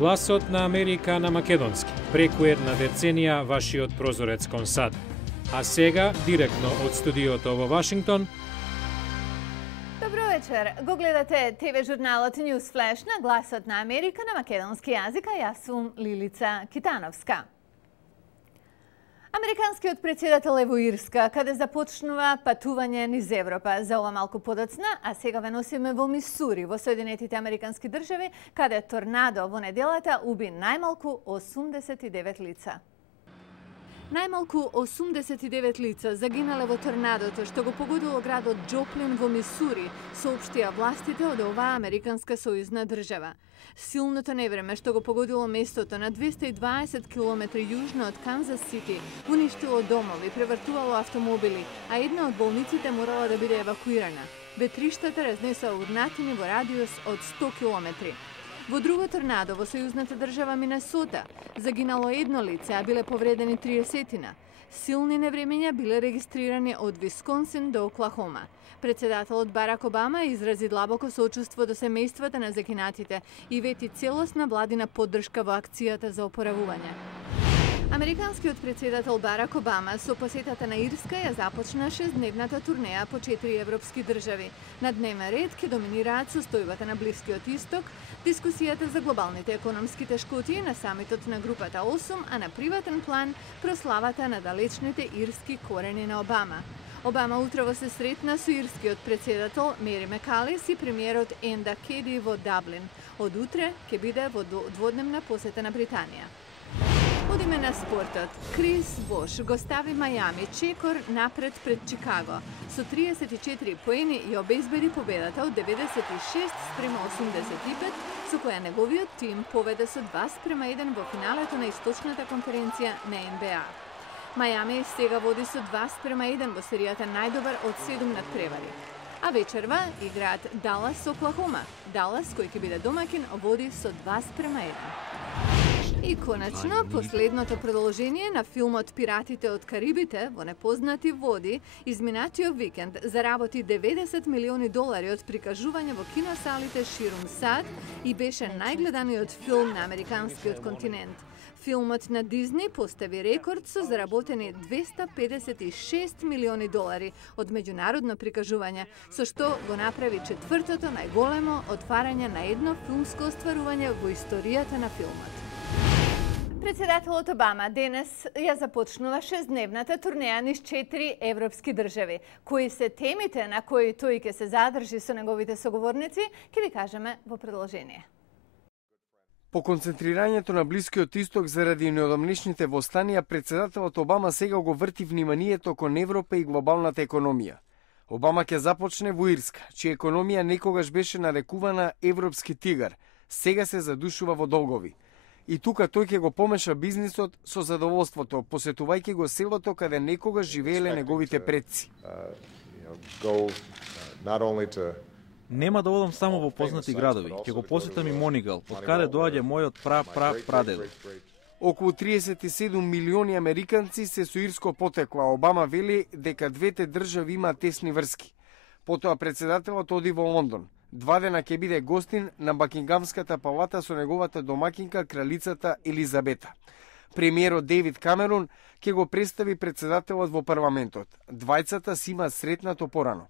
Гласот на Америка на македонски. Преку една деценија вашиот прозорец кон САД. А сега, директно од студиото во Вашингтон. Добро вечер. Го гледате ТВ журналот News Flash на Гласот на Америка на македонски јазик, а јас сум Лилица Китановска. Американскиот председател е во Ирска, каде започнува патување низ Европа. За ова малку подоцна, а сега ве носиме во Мисури, во Соединетите Американски држави, каде торнадо во неделата уби најмалку 89 лица. Најмалку 89 лица загинале во торнадото што го погодило градот Джоплин во Мисури, соопштија властите од оваа американска сојузна држава. Силното невреме што го погодило местото на 220 км јужно од Канзас Сити уништило домови, превртувало автомобили, а една од болниците морала да биде евакуирана. Ветриштата разнесоа урнатини во радиус од 100 км. Во друго торнадо во сојузната држава Минесота загинало едно лице, а биле повредени 30-тина. Силни невремења биле регистрирани од Висконсин до Оклахома. Председателот Барак Обама изрази длабоко соочувство до семејствата на загинатите и вети целосна владина поддршка во акцијата за опоравување. Американскиот председател Барак Обама со посетата на Ирска ја започна 6-дневната турнеја по 4 европски држави. На дневен ред ќе доминираат состојбата на Блискиот Исток, дискусијата за глобалните економски тешкоти на самитот на групата 8, а на приватен план прославата на далечните ирски корени на Обама. Обама утрово се сретна со ирскиот председател Мери Мекалис и премиерот Енда Кеди во Даблин. Од утре ќе биде во дводневна посета на Британија. Одиме на спортот. Крис Бош го стави Мајами чекор напред пред Чикаго. Со 34 поени ја обезбеди победата од 96-85, со која неговиот тим поведе со 2-1 во финалето на источната конференција на НБА. Мајами сега води со 2-1 во серијата најдобар од 7 надпревари. А вечерва играат Далас со Оклахома. Далас, кој ќе биде домакин, води со 2-1. И конечно, последното продолжение на филмот Пиратите од Карибите во непознати води изминатиот викенд заработи $90 милиони од прикажување во киносалите ширум САД и беше најгледаниот филм на американскиот континент. Филмот на Дизни постави рекорд со заработени $256 милиони од меѓународно прикажување, со што го направи четвртото најголемо отварање на едно филмско остварување во историјата на филмот. Председателот Обама денес ја започнува 6-дневната турнеја низ 4 европски држави. Кои се темите на кои тој ќе се задржи со неговите соговорници, ќе ви кажеме во продолжение. По концентрирањето на Блискиот Исток заради неодамнешните востанија, председателот Обама сега го врти вниманието кон Европа и глобалната економија. Обама ќе започне во Ирска, чија економија некогаш беше нарекувана европски тигар, сега се задушува во долгови. И тука тој ќе го помеша бизнисот со задоволството, посетувајќи го селото каде некогаш живееле неговите предци. Нема да одам само во познати градови, ќе го посетам и Монигал, од каде доаѓа мојот прадедо. Околу 37 милиони американци се со ирско потекло, а Обама вели дека двете држави имаат тесни врски. Потоа председателот оди во Лондон. 2 дена ќе биде гостин на Бакингамската палата со неговата домакинка кралицата Елизабета. Премиерот Дейвид Камерун ќе го представи председателот во парламентот. Двајцата си имаат сретнато порано.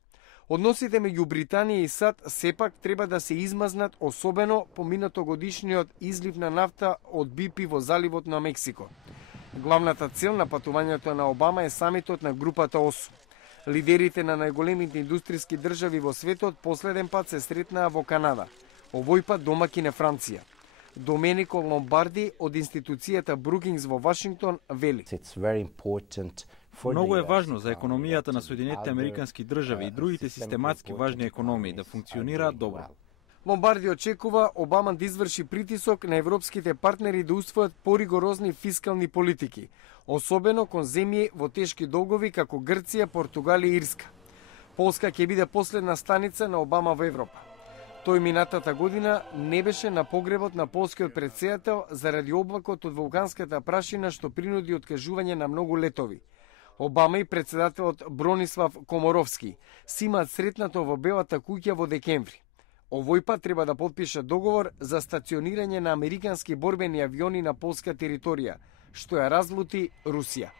Односите меѓу Британија и САД сепак треба да се измазнат, особено по минатогодишниот излив на нафта од BP во заливот на Мексико. Главната цел на патувањето на Обама е самитот на групата 8. Лидерите на најголемите индустријски држави во светот последен пат се сретнаа во Канада. Овој пат домакин е Франција. Доменико Ломбарди од институцијата Брукингс во Вашингтон вели: Многу е важно за економијата на Соединетите Американски држави и другите систематски важни економии да функционираат добро. Ломбарди очекува Обама да изврши притисок на европските партнери да усвојат поригорозни фискални политики, особено кон земји во тешки долгови како Грција, Португалија и Ирска. Полска ќе биде последна станица на Обама во Европа. Тој минатата година не беше на погребот на полскиот претседател заради облакот од вулканската прашина што принуди откажување на многу летови. Обама и председателот Бронислав Коморовски си имаат сретнато во Белата куќа во декември. Овој пат треба да подпише договор за стационирање на американски борбени авиони на полска територија, што ја разлути Русија.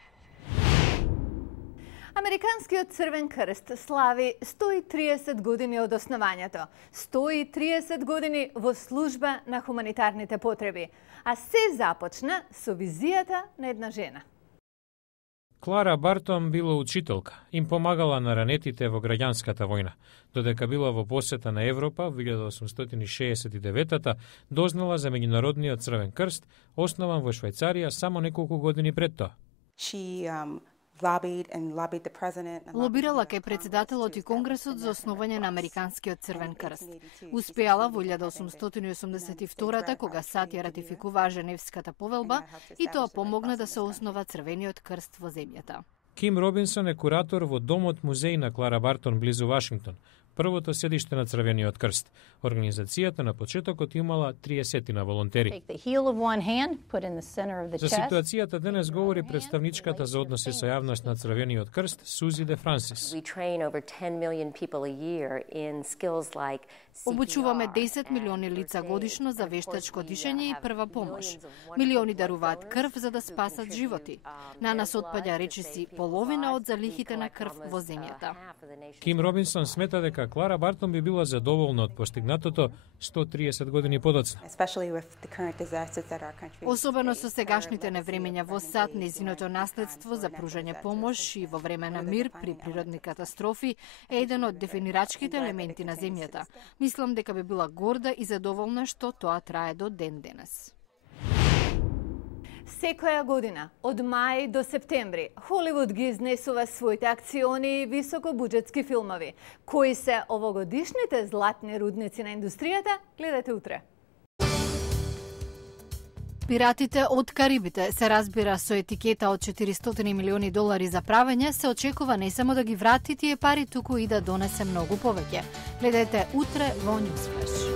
Американскиот Црвен крст слави 130 години од основањето, 130 години во служба на хуманитарните потреби, а се започна со визијата на една жена. Клара Бартон била учителка, им помагала на ранетите во граѓанската војна. Додека била во посета на Европа во 1869-та, дознала за меѓународниот Црвен крст, основан во Швајцарија само неколку години пред тоа. Лобирала кај председателот и Конгресот за основање на Американскиот Црвен крст. Успеала во 1882-та, кога САД ја ратификуваа Женевската повелба, и тоа помогна да се основа Црвениот крст во земјата. Ким Робинсон е куратор во Домот музеј на Клара Бартон близу Вашингтон, првото седиште на Црвениот крст. Организацијата на почетокот имала 30 волонтери. За ситуацијата денес говори представничката за односи со јавност на Црвениот крст Сузи Де Франсис. Обучуваме 10 милиони лица годишно за вештачко дишење и прва помош. Милиони даруваат крв за да спасат животи. На нас отпаѓа речиси половина од залихите на крв во земјата. Ким Робинсон смета дека Клара Бартон би била задоволна од постигнатото 130 години подоцна. Особено со сегашните невремења во САД, нејзиното наследство за пружање помош и во време на мир при природни катастрофи е еден од дефинирачките елементи на земјата. Мислам дека би била горда и задоволна што тоа трае до ден денес. Секоја година, од мај до септември, Холивуд ги изнесува своите акциони и високобуџетски филмови. Кои се овогодишните златни рудници на индустријата, гледате утре. Пиратите од Карибите се разбира со етикета од $400 милиони за правење, се очекува не само да ги врати тие пари, туку и да донесе многу повеќе. Гледайте утре во Newsflash.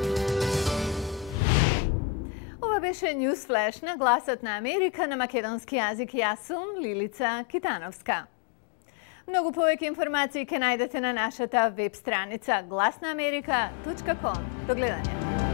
Ова беше Newsflash на Гласот на Америка на македонски јазик. Јас сум Лилица Китановска. Многу повеќе информации ќе најдете на нашата веб страница glasnaamerika.com. До гледање.